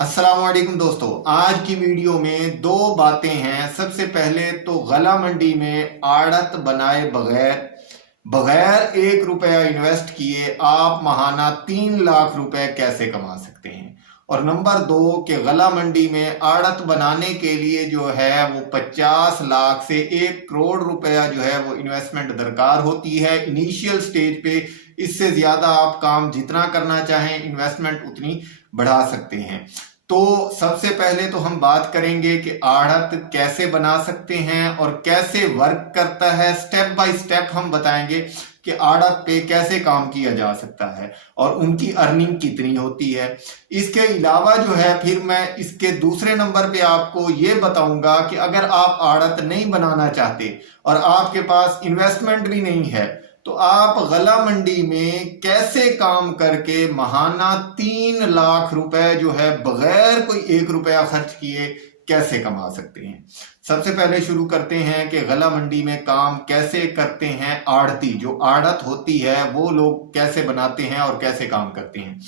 अस्सलाम वालेकुम दोस्तों, आज की वीडियो में दो बातें हैं। सबसे पहले तो गला मंडी में आड़त बनाए बगैर बगैर 1 रुपया इन्वेस्ट किए आप महाना 3 लाख रुपए कैसे कमा सकते हैं। और नंबर दो कि गला मंडी में आड़त बनाने के लिए जो है वो 50 लाख से 1 करोड़ रुपया जो है वो इन्वेस्टमेंट दरकार होती है इनिशियल स्टेज पे। इससे ज्यादा आप काम जितना करना चाहें इन्वेस्टमेंट उतनी बढ़ा सकते हैं। तो सबसे पहले तो हम बात करेंगे कि आड़त कैसे बना सकते हैं और कैसे वर्क करता है। स्टेप बाय स्टेप हम बताएंगे कि आड़त पे कैसे काम किया जा सकता है और उनकी अर्निंग कितनी होती है। इसके अलावा जो है फिर मैं इसके दूसरे नंबर पे आपको ये बताऊंगा कि अगर आप आड़त नहीं बनाना चाहते और आपके पास इन्वेस्टमेंट भी नहीं है तो आप गला मंडी में कैसे काम करके महाना 3 लाख रुपए जो है बगैर कोई 1 रुपया खर्च किए कैसे कमा सकते हैं। सबसे पहले शुरू करते हैं कि गला मंडी में काम कैसे करते हैं आड़ती, जो आड़त होती है वो लोग कैसे बनाते हैं और कैसे काम करते हैं।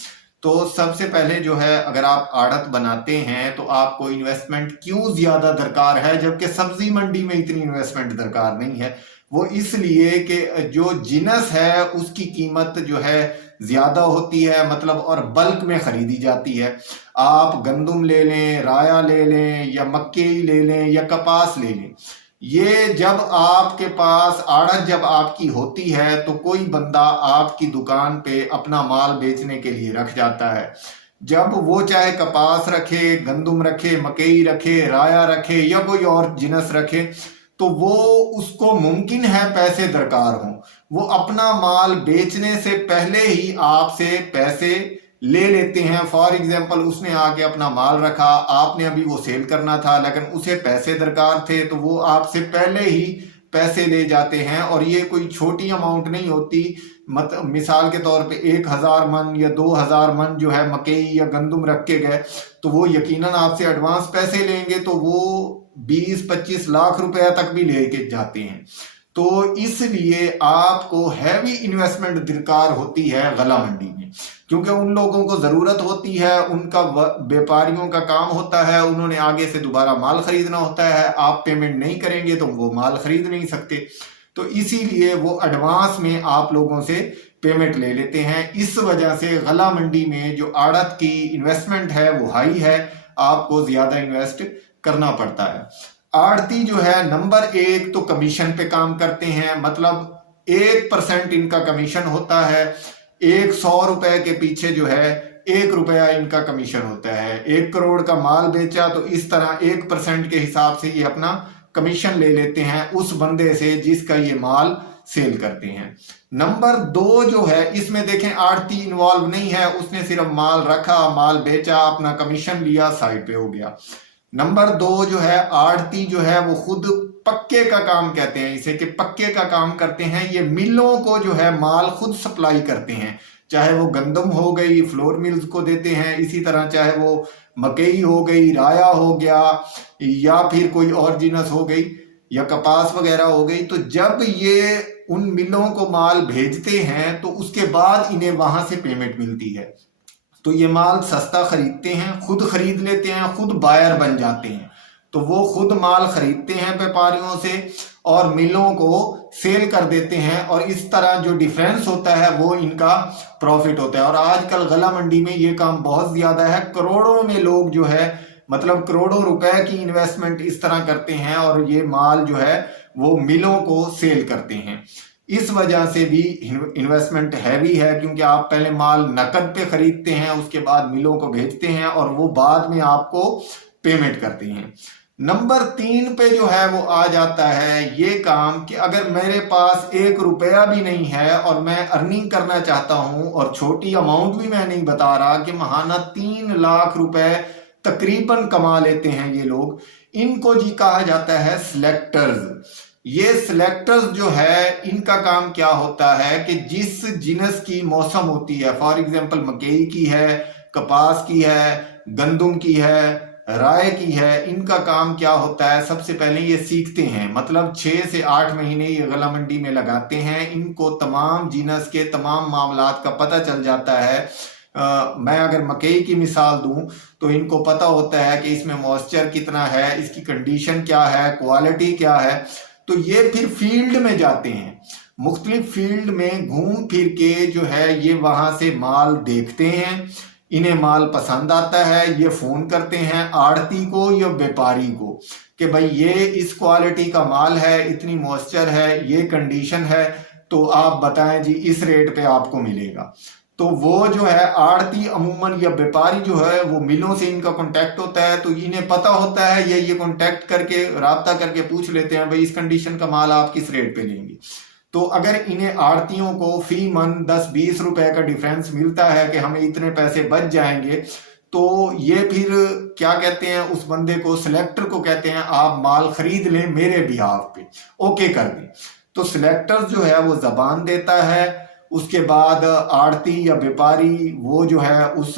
तो सबसे पहले जो है अगर आप आड़त बनाते हैं तो आपको इन्वेस्टमेंट क्यों ज्यादा दरकार है जबकि सब्जी मंडी में इतनी इन्वेस्टमेंट दरकार नहीं है। वो इसलिए कि जो जिनस है उसकी कीमत जो है ज्यादा होती है, मतलब और बल्क में खरीदी जाती है। आप गंदुम ले लें, राया ले लें या मक्की ले लें या कपास ले लें, ये जब आपके पास आड़त जब आपकी होती है तो कोई बंदा आपकी दुकान पे अपना माल बेचने के लिए रख जाता है। जब वो चाहे कपास रखे, गंदुम रखे, मकई रखे, राया रखे या कोई और जिनस रखे, तो वो उसको मुमकिन है पैसे दरकार हों, वो अपना माल बेचने से पहले ही आपसे पैसे ले लेते हैं। फॉर एग्जाम्पल उसने आके अपना माल रखा, आपने अभी वो सेल करना था लेकिन उसे पैसे दरकार थे तो वो आपसे पहले ही पैसे ले जाते हैं। और ये कोई छोटी अमाउंट नहीं होती। मिसाल के तौर पे 1000 मन या 2000 मन जो है मकई या गंदुम रख के गए तो वो यकीनन आपसे एडवांस पैसे लेंगे, तो वो 20-25 लाख रुपया तक भी लेके जाते हैं। तो इसलिए आपको हैवी इन्वेस्टमेंट दरकार होती है गला मंडी में, क्योंकि उन लोगों को जरूरत होती है, उनका व्यापारियों का काम होता है, उन्होंने आगे से दोबारा माल खरीदना होता है। आप पेमेंट नहीं करेंगे तो वो माल खरीद नहीं सकते, तो इसीलिए वो एडवांस में आप लोगों से पेमेंट ले लेते हैं। इस वजह से गला मंडी में जो आड़त की इन्वेस्टमेंट है वो हाई है, आपको ज्यादा इन्वेस्ट करना पड़ता है। आड़ती जो है नंबर 1 तो कमीशन पे काम करते हैं, मतलब 1% इनका कमीशन होता है। 100 रुपए के पीछे जो है 1 रुपया इनका कमीशन होता है। 1 करोड़ का माल बेचा तो इस तरह 1% के हिसाब से ये अपना कमीशन ले लेते हैं उस बंदे से जिसका ये माल सेल करते हैं। नंबर 2 जो है इसमें देखें आड़ती इन्वॉल्व नहीं है, उसने सिर्फ माल रखा, माल बेचा, अपना कमीशन लिया, साइड पे हो गया। नंबर 2 जो है आड़ती जो है वो खुद पक्के का काम कहते हैं इसे, कि पक्के का काम करते हैं। ये मिलों को जो है माल खुद सप्लाई करते हैं, चाहे वो गंदम हो गई फ्लोर मिल्स को देते हैं, इसी तरह चाहे वो मकई हो गई, राया हो गया या फिर कोई और जिनस हो गई या कपास वगैरह हो गई। तो जब ये उन मिलों को माल भेजते हैं तो उसके बाद इन्हें वहां से पेमेंट मिलती है। तो ये माल सस्ता खरीदते हैं, खुद खरीद लेते हैं, खुद बायर बन जाते हैं। तो वो खुद माल खरीदते हैं व्यापारियों से और मिलों को सेल कर देते हैं, और इस तरह जो डिफरेंस होता है वो इनका प्रॉफिट होता है। और आजकल गला मंडी में ये काम बहुत ज्यादा है, करोड़ों में लोग जो है मतलब करोड़ों रुपए की इन्वेस्टमेंट इस तरह करते हैं और ये माल जो है वो मिलों को सेल करते हैं। इस वजह से भी इन्वेस्टमेंट हैवी है, क्योंकि आप पहले माल नकद पे खरीदते हैं, उसके बाद मिलों को भेजते हैं और वो बाद में आपको पेमेंट करते हैं। नंबर 3 पे जो है वो आ जाता है ये काम कि अगर मेरे पास 1 रुपया भी नहीं है और मैं अर्निंग करना चाहता हूं, और छोटी अमाउंट भी मैं नहीं बता रहा कि महाना 3 लाख रुपए तकरीबन कमा लेते हैं ये लोग, इनको जी कहा जाता है सिलेक्टर्स। ये सिलेक्टर्स जो है इनका काम क्या होता है कि जिस जिनस की मौसम होती है, फॉर एग्जांपल मकई की है, कपास की है, गंदुम की है, राय की है, इनका काम क्या होता है, सबसे पहले ये सीखते हैं, मतलब 6 से 8 महीने ये गला मंडी में लगाते हैं। इनको तमाम जिनस के तमाम मामलात का पता चल जाता है मैं अगर मकई की मिसाल दूं तो इनको पता होता है कि इसमें मॉइस्चर कितना है, इसकी कंडीशन क्या है, क्वालिटी क्या है। तो ये फिर फील्ड में जाते हैं, मुख्तलिफ फील्ड में घूम फिर के जो है ये वहां से माल देखते हैं, इन्हें माल पसंद आता है, ये फोन करते हैं आड़ती को या व्यापारी को कि भाई ये इस क्वालिटी का माल है, इतनी मॉइस्चर है, ये कंडीशन है, तो आप बताएं जी इस रेट पे आपको मिलेगा। तो वो जो है आड़ती अमूमन या व्यापारी जो है वो मिलों से इनका कांटेक्ट होता है, तो इन्हें पता होता है, ये कांटेक्ट करके राब्ता करके पूछ लेते हैं भाई इस कंडीशन का माल आप किस रेट पे लेंगे। तो अगर इन्हें आड़तियों को फी मन 10-20 रुपए का डिफरेंस मिलता है कि हमें इतने पैसे बच जाएंगे, तो ये फिर क्या कहते हैं उस बंदे को, सिलेक्टर को कहते हैं आप माल खरीद लें मेरे बिहाफ पे, ओके कर दें। तो सिलेक्टर जो है वो जबान देता है, उसके बाद आड़ती या व्यापारी वो जो है उस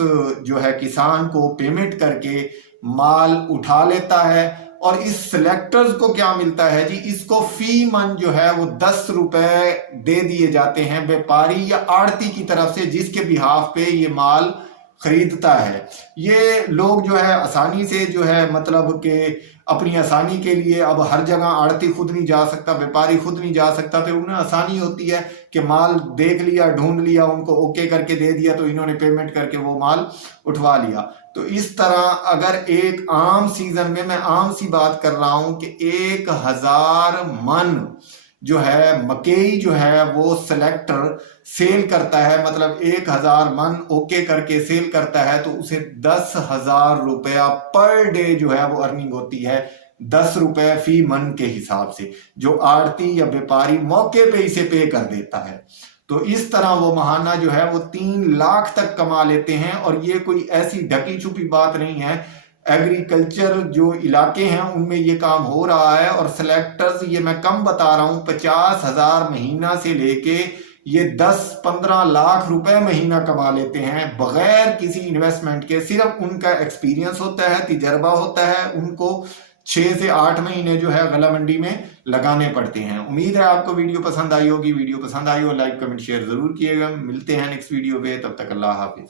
जो है किसान को पेमेंट करके माल उठा लेता है। और इस सिलेक्टर्स को क्या मिलता है जी, इसको फी मन जो है वो 10 रुपए दे दिए जाते हैं व्यापारी या आड़ती की तरफ से जिसके बिहाफ पे ये माल खरीदता है। ये लोग जो है आसानी से जो है मतलब कि अपनी आसानी के लिए, अब हर जगह आड़ती खुद नहीं जा सकता, व्यापारी खुद नहीं जा सकता, तो उन्हें आसानी होती है कि माल देख लिया, ढूंढ लिया, उनको ओके करके दे दिया, तो इन्होंने पेमेंट करके वो माल उठवा लिया। तो इस तरह अगर एक आम सीजन में, मैं आम सी बात कर रहा हूं कि 1000 मन जो है मकई जो है वो सिलेक्टर सेल करता है, मतलब 1000 मन ओके करके सेल करता है, तो उसे 10,000 रुपया पर डे जो है वो अर्निंग होती है, 10 रुपए फी मन के हिसाब से, जो आड़ती या व्यापारी मौके पे इसे पे कर देता है। तो इस तरह वो महाना जो है वो 3 लाख तक कमा लेते हैं। और ये कोई ऐसी ढकी छुपी बात नहीं है, एग्रीकल्चर जो इलाके हैं उनमें ये काम हो रहा है। और सिलेक्टर्स, ये मैं कम बता रहा हूँ, 50,000 महीना से लेके ये 10-15 लाख रुपए महीना कमा लेते हैं बगैर किसी इन्वेस्टमेंट के। सिर्फ उनका एक्सपीरियंस होता है, तजर्बा होता है, उनको 6 से 8 महीने जो है गला मंडी में लगाने पड़ते हैं। उम्मीद है आपको वीडियो पसंद आई होगी। वीडियो पसंद आई हो लाइक कमेंट शेयर जरूर किएगा। मिलते हैं नेक्स्ट वीडियो पे, तब तक अल्लाह हाफिज।